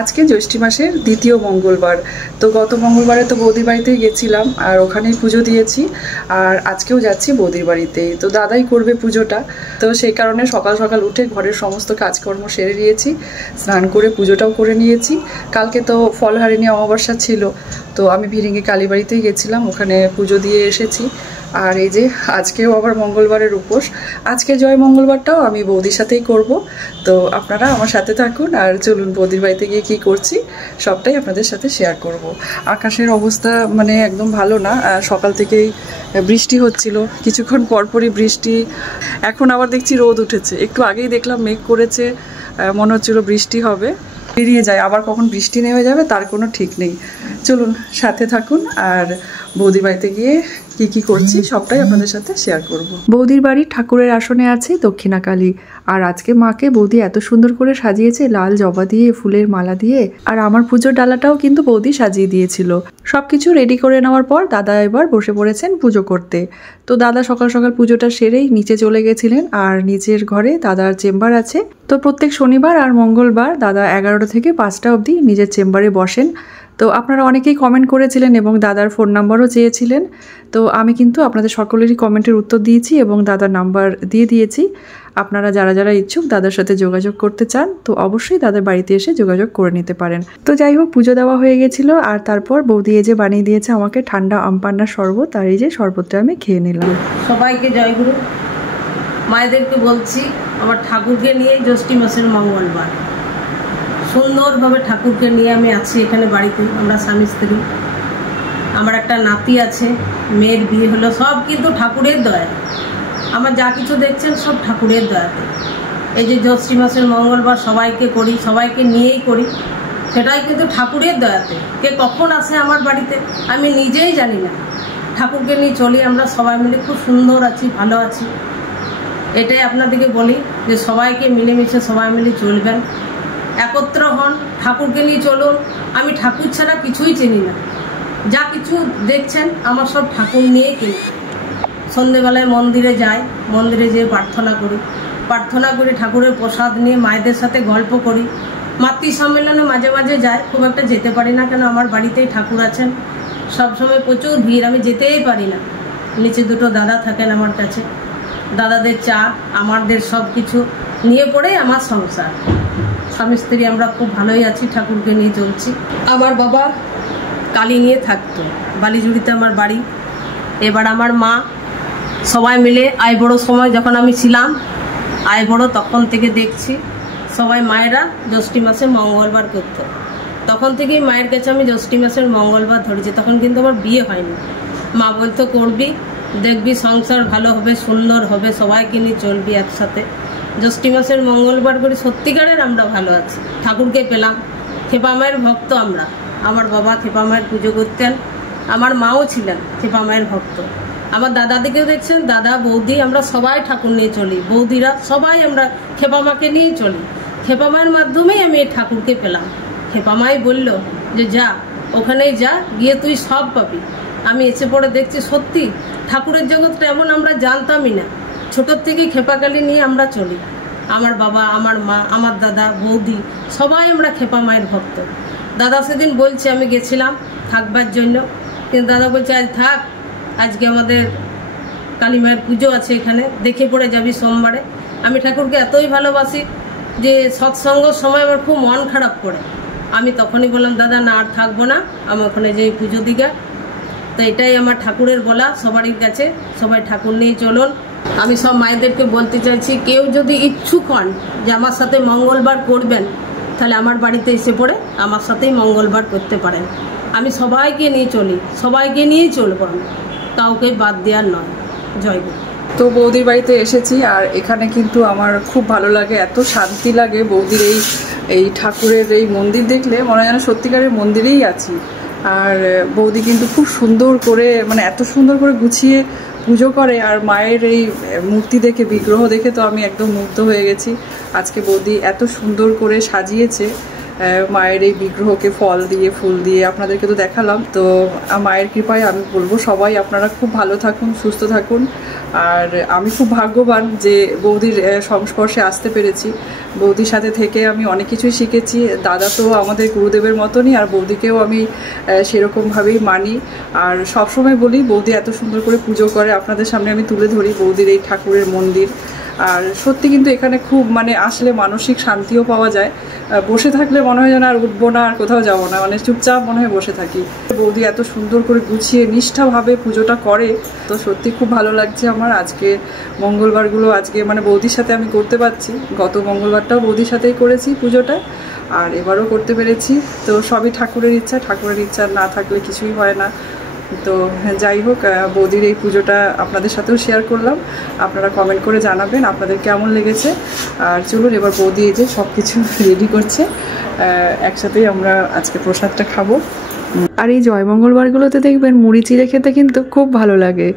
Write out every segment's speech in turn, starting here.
আজকে জ্যৈষ্ঠ মাসের দ্বিতীয় মঙ্গলবার। তো গত মঙ্গলবারে তো বৌদির বাড়িতেই গেছিলাম আর ওখানেই পুজো দিয়েছি, আর আজকেও যাচ্ছি বৌদির বাড়িতে। তো দাদাই করবে পুজোটা, তো সেই কারণে সকাল সকাল উঠে ঘরের সমস্ত কাজকর্ম সেরে নিয়েছি, স্নান করে পুজোটাও করে নিয়েছি। কালকে তো ফলহারিণী অমাবস্যা ছিল, তো আমি ভিরিঙ্গি কালীবাড়িতেই গেছিলাম, ওখানে পুজো দিয়ে এসেছি। আর এই যে আজকেও আবার মঙ্গলবারের উপোস। আজকে জয় মঙ্গলবারটাও আমি বৌদির সাথেই করব। তো আপনারা আমার সাথে থাকুন আর চলুন বৌদির বাড়িতে গিয়ে কী করছি সবটাই আপনাদের সাথে শেয়ার করব। আকাশের অবস্থা মানে একদম ভালো না, সকাল থেকেই বৃষ্টি হচ্ছিল, কিছুক্ষণ পরপরই বৃষ্টি, এখন আবার দেখছি রোদ উঠেছে। একটু আগেই দেখলাম মেঘ করেছে, মনে হচ্ছিল বৃষ্টি হবে, বেরিয়ে যায় আবার কখন বৃষ্টি নেমে যাবে তার কোনো ঠিক নেই। চলুন সাথে থাকুন আর বৌদির বাড়িতে গিয়ে কি করছি সবটাই আপনাদের সাথে শেয়ার করব। বৌদির বাড়ি ঠাকুরের আসনে আছে দক্ষিণাকালী, আর আজকে মাকে বৌদি এত সুন্দর করে সাজিয়েছে লাল জবা দিয়ে, ফুলের মালা দিয়ে, আর আমার পুজোর ডালাটাও কিন্তু বৌদি সাজিয়ে দিয়েছিল। সবকিছু রেডি করে নেওয়ার পর দাদা এবার বসে পড়েছেন পুজো করতে। তো দাদা সকাল সকাল পুজোটা সেরেই নিচে চলে গেছিলেন, আর নিচের ঘরে দাদার চেম্বার আছে। তো প্রত্যেক শনিবার আর মঙ্গলবার দাদা 11টা থেকে 5টা অবধি নিজের চেম্বারে বসেন। তো আপনারা অনেকেই কমেন্ট করেছিলেন এবং দাদার ফোন নাম্বারও চেয়েছিলেন। তো আমি কিন্তু আপনাদের সকলেরই কমেন্টের উত্তর দিয়েছি এবং দাদার নাম্বার দিয়ে দিয়েছি। আপনারা যারা যারা ইচ্ছুক দাদার সাথে যোগাযোগ করতে চান তো অবশ্যই দাদার বাড়িতে এসে যোগাযোগ করে নিতে পারেন। তো যাই হোক, পুজো দেওয়া হয়ে গেছিলো, আর তারপর বৌদি এই যে বানিয়ে দিয়েছে আমাকে ঠান্ডা আমপান্নার শরবত, আর এই যে শরবতটা আমি খেয়ে নিলাম। সবাইকে জয়গুরু। মায়েদেরকে বলছি আমার ঠাকুরকে নিয়ে জ্যৈষ্ঠ মাসের মঙ্গলবার সুন্দরভাবে ঠাকুরকে নিয়ে আমি আছি এখানে বাড়িতে। আমরা স্বামী স্ত্রী, আমার একটা নাতি আছে, মেয়ের বিয়ে হলো, সব কিন্তু ঠাকুরের দয়া। আমার যা কিছু দেখছেন সব ঠাকুরের দয়াতে। এই যে জ্যৈষ্ঠ মাসের মঙ্গলবার সবাইকে করি, সবাইকে নিয়েই করি, সেটাই কিন্তু ঠাকুরের দয়াতে। কে কখন আসে আমার বাড়িতে আমি নিজেই জানি না। ঠাকুরকে নিয়ে চলি, আমরা সবাই মিলে খুব সুন্দর আছি, ভালো আছি। এটাই আপনাদেরকে বলি যে সবাইকে মিলেমিশে সবাই মিলে চলবেন, একত্র হন, ঠাকুরকে নিয়ে চলুন। আমি ঠাকুর ছাড়া কিছুই চিনি না, যা কিছু দেখছেন আমার সব ঠাকুর নিয়েই কিনি। সন্ধেবেলায় মন্দিরে যাই, মন্দিরে যেয়ে প্রার্থনা করি, ঠাকুরের প্রসাদ নিয়ে মায়েদের সাথে গল্প করি। মাতৃ সম্মেলনে মাঝে মাঝে যাই, খুব একটা যেতে পারি না, কেন আমার বাড়িতেই ঠাকুর আছেন, সবসময় প্রচুর ভিড়, আমি যেতেই পারি না। নিচে দুটো দাদা থাকেন আমার কাছে, দাদাদের চা আমাদের সব কিছু নিয়ে পড়েই আমার সংসার। স্বামী স্ত্রী আমরা খুব ভালোই আছি, ঠাকুরকে নিয়ে চলছি। আমার বাবা কালী নিয়ে থাকতো, বালিজুড়িতে আমার বাড়ি। এবার আমার মা সবাই মিলে আইবড়ো সময় যখন আমি ছিলাম আইবড়ো, তখন থেকে দেখছি সবাই মায়েরা জ্যৈষ্ঠ মাসে মঙ্গলবার করতো। তখন থেকেই মায়ের কাছে আমি জ্যৈষ্ঠ মাসের মঙ্গলবার ধরেছি। তখন কিন্তু আমার বিয়ে হয়নি। মা বলতো করবি, দেখবি সংসার ভালো হবে, সুন্দর হবে, সবাইকে নিয়ে চলবি একসাথে। জ্যৈষ্ঠ মাসের মঙ্গলবার করে সত্যিকারের আমরা ভালো আছি, ঠাকুরকে পেলাম। খেপা মায়ের ভক্ত আমরা। আমার বাবা খেপা মায়ের পুজো করতেন, আমার মাও ছিলেন খেপা মায়ের ভক্ত। আমার দাদাদিকেও দেখছেন, দাদা বৌদি আমরা সবাই ঠাকুর নিয়ে চলি, বৌদিরা সবাই আমরা খেপা মাকে নিয়েই চলি। খেপা মায়ের মাধ্যমেই আমি এই ঠাকুরকে পেলাম। খেপা মাই বলল যে যা, ওখানেই যা, গিয়ে তুই সব পাবি। আমি এসে পড়ে দেখছি সত্যি ঠাকুরের জগৎটা এমন আমরা জানতামই না। ছোটোর থেকেই খেপাকালী নিয়ে আমরা চলি। আমার বাবা, আমার মা, আমার দাদা, বৌদি সবাই আমরা খেপা মায়ের ভক্ত। দাদা সেদিন বলছে, আমি গেছিলাম থাকবার জন্য, কিন্তু দাদা বলছে আজ থাক, আজকে আমাদের কালী মায়ের পুজো আছে এখানে, দেখে পড়ে যাবি সোমবারে। আমি ঠাকুরকে এতই ভালোবাসি যে সৎসঙ্গর সময় আমার খুব মন খারাপ করে। আমি তখনই বললাম দাদা না আর থাকবো না, আমি ওখানে যেই পুজো দিঘা। তো এটাই আমার ঠাকুরের বলা সবারই কাছে, সবাই ঠাকুর নিয়ে চলুন। আমি সব মায়েদেরকে বলতে চাইছি, কেউ যদি ইচ্ছুক হন যে আমার সাথে মঙ্গলবার করবেন, তাহলে আমার বাড়িতে এসে পড়ে আমার সাথেই মঙ্গলবার করতে পারেন। আমি সবাইকে নিয়ে চলি, সবাইকে নিয়েই চলব, আমি কাউকে বাদ দেওয়ার নয়। জয় গুরু। তো বৌদির বাড়িতে এসেছি, আর এখানে কিন্তু আমার খুব ভালো লাগে, এত শান্তি লাগে। বৌদির এই ঠাকুরের এই মন্দির দেখলে মনে হয় যেন সত্যিকারের মন্দিরেই আছি। আর বৌদি কিন্তু খুব সুন্দর করে, মানে এত সুন্দর করে গুছিয়ে পুজো করে, আর মায়ের এই মূর্তি দেখে, বিগ্রহ দেখে তো আমি একদম মুগ্ধ হয়ে গেছি। আজকে বৌদি এত সুন্দর করে সাজিয়েছে মায়ের এই বিগ্রহকে, ফল দিয়ে, ফুল দিয়ে, আপনাদেরকে তো দেখালাম। তো মায়ের কৃপায় আমি বলবো সবাই আপনারা খুব ভালো থাকুন, সুস্থ থাকুন, আর আমি খুব ভাগ্যবান যে বৌদির সংস্পর্শে আসতে পেরেছি। বৌদির সাথে থেকে আমি অনেক কিছুই শিখেছি। দাদা তো আমাদের গুরুদেবের মতনই, আর বৌদিকেও আমি সেরকমভাবেই মানি। আর সবসময় বলি বৌদি এত সুন্দর করে পুজো করে, আপনাদের সামনে আমি তুলে ধরি বৌদির এই ঠাকুরের মন্দির। আর সত্যি কিন্তু এখানে খুব মানে আসলে মানসিক শান্তিও পাওয়া যায়। বসে থাকলে মনে হয় যেন আর উঠবো না, আর কোথাও যাবো না, মানে চুপচাপ মনে হয় বসে থাকি। বৌদি এত সুন্দর করে গুছিয়ে নিষ্ঠাভাবে পুজোটা করে, তো সত্যি খুব ভালো লাগছে আমার। আজকে মঙ্গলবারগুলো আজকে মানে বৌদির সাথে আমি করতে পারছি। গত মঙ্গলবারটাও বৌদির সাথেই করেছি পুজোটা, আর এবারও করতে পেরেছি। তো সবই ঠাকুরের ইচ্ছা, ঠাকুরের ইচ্ছা না থাকলে কিছুই হয় না। তো যাই হোক, বৌদির এই পুজোটা আপনাদের সাথেও শেয়ার করলাম। আপনারা কমেন্ট করে জানাবেন আপনাদের কেমন লেগেছে। আর চলুন এবার বৌদি এই যে সব কিছু রেডি করছে, একসাথেই আমরা আজকে প্রসাদটা খাবো। আর এই জয়মঙ্গলবারগুলোতে দেখবেন মুড়ি চিড়ে খেতে কিন্তু খুব ভালো লাগে।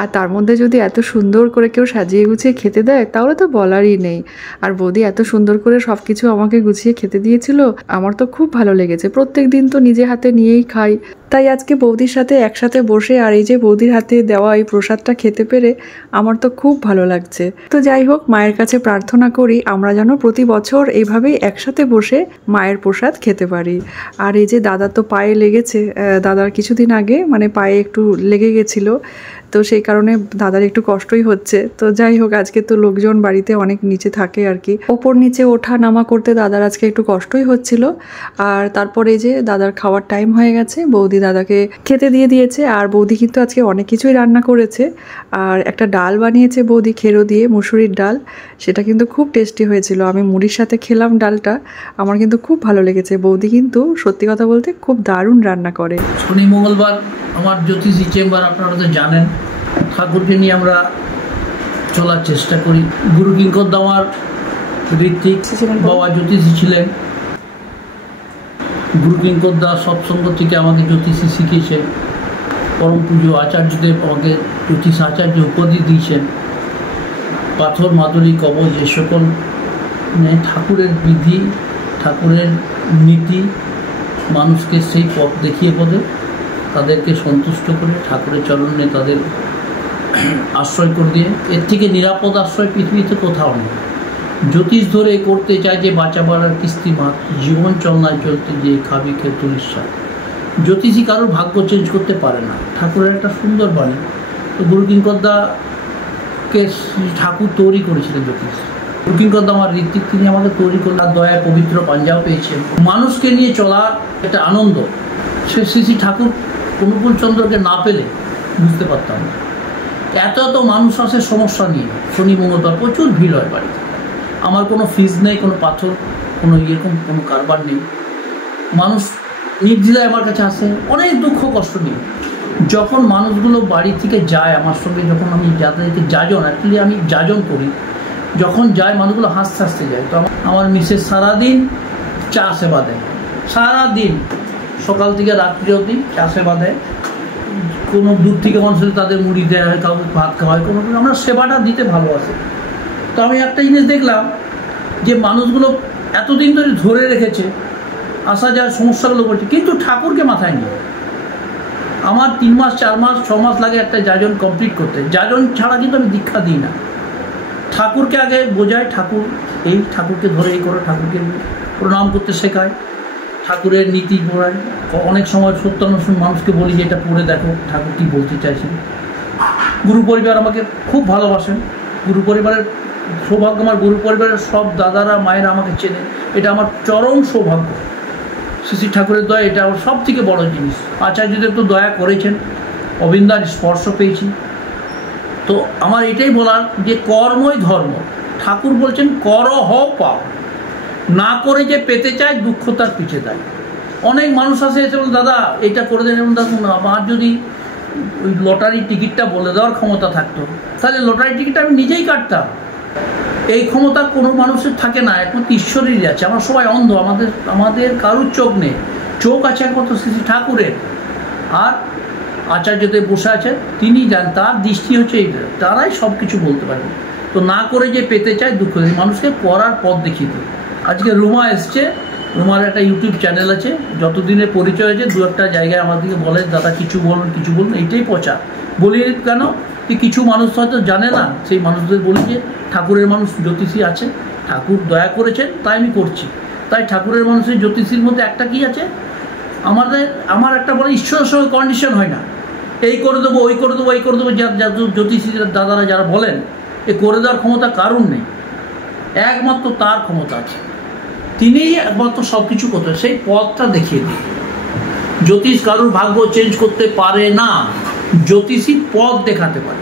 আর তার মধ্যে যদি এত সুন্দর করে কেউ সাজিয়ে গুছিয়ে খেতে দেয় তাহলে তো বলারই নেই। আর বৌদি এত সুন্দর করে সব কিছু আমাকে গুছিয়ে খেতে দিয়েছিল, আমার তো খুব ভালো লেগেছে। প্রত্যেক দিন তো নিজে হাতে নিয়েই খাই, তাই আজকে বৌদির সাথে একসাথে বসে আর এই যে বৌদির হাতে দেওয়া এই প্রসাদটা খেতে পেরে আমার তো খুব ভালো লাগছে। তো যাই হোক, মায়ের কাছে প্রার্থনা করি আমরা যেন প্রতি বছর এইভাবেই একসাথে বসে মায়ের প্রসাদ খেতে পারি। আর এই যে দাদা তো পায়ে লেগেছে, দাদার কিছুদিন আগে মানে পায়ে একটু লেগে গেছিলো, তো সেই কারণে দাদার একটু কষ্টই হচ্ছে। তো যাই হোক, আজকে তো লোকজন বাড়িতে অনেক নিচে থাকে আর কি, ওপর নিচে ওঠা নামা করতে দাদার আজকে একটু কষ্টই হচ্ছিল। আর তারপরে যে দাদার খাওয়ার টাইম হয়ে গেছে, বৌদি দাদাকে খেতে দিয়ে দিয়েছে। আর বৌদি কিন্তু আজকে অনেক কিছুই রান্না করেছে। আর একটা ডাল বানিয়েছে বৌদি খেরো দিয়ে, মুসুরির ডাল, সেটা কিন্তু খুব টেস্টি হয়েছিল। আমি মুড়ির সাথে খেলাম ডালটা, আমার কিন্তু খুব ভালো লেগেছে। বৌদি কিন্তু সত্যি কথা বলতে খুব দারুণ রান্না করে। শনি মঙ্গলবার আমার জ্যোতিষী চেম্বার, আপনারা তো জানেন। ঠাকুরকে নিয়ে আমরা চলার চেষ্টা করি। গুরু কিঙ্কর আমার ঋত্বিক বাবা জ্যোতিষী ছিলেন। গুরু কিঙ্কর দা সৎসঙ্গ থেকে আমাকে জ্যোতিষী শিখিয়েছে। পরম পুজো আচার্যদেব আমাকে জ্যোতিষ আচার্য উপাধি দিয়েছেন। পাথর মাদুলি কবচ যে সকল ঠাকুরের বিধি, ঠাকুরের নীতি, মানুষকে সেই পথ দেখিয়ে পদে তাদেরকে সন্তুষ্ট করে ঠাকুরের চরণে তাদের আশ্রয় করে দিয়ে, এর থেকে নিরাপদ আশ্রয় পৃথিবীতে কোথাও নেই। জ্যোতিষ ধরে করতে চায় যে বাঁচা বাড়ার কিস্তি মাত, জীবন চলনায় চলতে যে খাবি খেয়ে তুলিস। জ্যোতিষী কারোর ভাগ্য চেঞ্জ করতে পারে না। ঠাকুরের একটা সুন্দর বাণী। তো গুরু কিঙ্কর দাকে ঠাকুর তৈরি করেছিলেন জ্যোতিষ। গুরু কিঙ্কর দা আমার ঋত্বিক, তিনি আমাকে তৈরি করলেন। তার দয়ায় পবিত্র পাঞ্জাও পেয়েছেন। মানুষকে নিয়ে চলার একটা আনন্দ সে শ্রী ঠাকুর অনুকূল চন্দ্রকে না পেলে বুঝতে পারতাম না। এত এত মানুষ আসে সমস্যা নিয়ে। শনি মঙ্গলবার প্রচুর ভিড় হয় বাড়িতে। আমার কোনো ফিজ নেই, কোনো পাথর, কোনো এরকম কোনো কারবার নেই। মানুষ নির্দ্বিধায় আমার কাছে আসে অনেক দুঃখ কষ্ট নিয়ে। যখন মানুষগুলো বাড়ি থেকে যায় আমার সঙ্গে, যখন আমি যাদেরকে যাজন, অ্যাকচুয়ালি আমি যাজন করি, যখন যায় মানুষগুলো হাসতে হাসতে যায়। তো আমার মিসেস সারাদিন চা সেবা দেয়, সারাদিন সকাল থেকে রাত্রি অবধি চা সেবা দেয়। কোনো দূর থেকে মানুষের তাদের মুড়ি দেওয়া হয়, কাউকে ভাত খাওয়া হয়, কোনো আমরা সেবাটা দিতে ভালোবাসি। তো আমি একটা জিনিস দেখলাম যে মানুষগুলো এতদিন ধরে রেখেছে, আসা যাওয়ার সমস্যাগুলো করছে, কিন্তু ঠাকুরকে মাথায় নিয়ে। আমার 3 মাস 4 মাস 6 মাস লাগে একটা যাজন কমপ্লিট করতে। যাজন ছাড়া কিন্তু আমি দীক্ষা দিই না। ঠাকুরকে আগে বোঝায়, ঠাকুর এই, ঠাকুরকে ধরে এই করো, ঠাকুরকে প্রণাম করতে শেখায়, ঠাকুরের নীতি পড়ায়। অনেক সময় সত্যানুষ্ঠান মানুষকে বলি যে এটা পড়ে দেখো ঠাকুর কী বলতে চাইছেন। গুরু পরিবার আমাকে খুব ভালোবাসেন। গুরু পরিবারের সৌভাগ্য, আমার গুরু পরিবারের সব দাদারা মায়েরা আমাকে চেনে, এটা আমার চরম সৌভাগ্য। শ্রী ঠাকুরের দয়া, এটা আমার সব থেকে বড় জিনিস। আচার্যদেব তো দয়া করেছেন, অবিন্দার স্পর্শ পেয়েছি। তো আমার এটাই বলার যে কর্মই ধর্ম। ঠাকুর বলছেন কর হও পাও, না করে যে পেতে চায় দুঃখ তার পিছে দেয়। অনেক মানুষ আসে এসে বলে দাদা এটা করে দেন, এবং দেখুন আমার যদি ওই লটারির টিকিটটা বলে দেওয়ার ক্ষমতা থাকতো তাহলে লটারির টিকিটটা আমি নিজেই কাটতাম। এই ক্ষমতা কোনো মানুষের থাকে না, একমাত্র ঈশ্বরেরই আছে। আমরা সবাই অন্ধ, আমাদের কারুর চোখ নেই। চোখ আছে একমাত্র শ্রী ঠাকুরের। আর আচার্যদেব বসে আছেন, তিনি যান, তার দৃষ্টি হচ্ছে এইটা, তারাই সব কিছু বলতে পারেন। তো না করে যে পেতে চায় দুঃখ, মানুষকে করার পথ দেখিয়ে দিই। আজকে রুমা এসছে, রুমার একটা ইউটিউব চ্যানেল আছে। যতদিনের পরিচয় হয়েছে 2-1 জায়গায় আমাদেরকে বলে দাদা কিছু বলুন কিছু বলুন, এইটাই প্রচার। বলি কেন, কিছু মানুষ হয়তো জানে না, সেই মানুষদের বলি যে ঠাকুরের মানুষ জ্যোতিষী আছে, ঠাকুর দয়া করেছেন তাই আমি করছি। তাই ঠাকুরের মানুষের জ্যোতিষীর মধ্যে একটা কি আছে, আমার একটা বলে ঈশ্বরের সঙ্গে কন্ডিশন হয় না, এই করে দেবো ওই করে দেবো এই করে দেবো। জ্যোতিষী দাদারা যারা বলেন এ করে দেওয়ার ক্ষমতা কারণ নেই, একমাত্র তার ক্ষমতা আছে, তিনিই একমাত্র সব কিছু করতে, সেই পথটা দেখিয়ে দিই। জ্যোতিষ কারুর ভাগ্য চেঞ্জ করতে পারে না, জ্যোতিষী পথ দেখাতে পারে।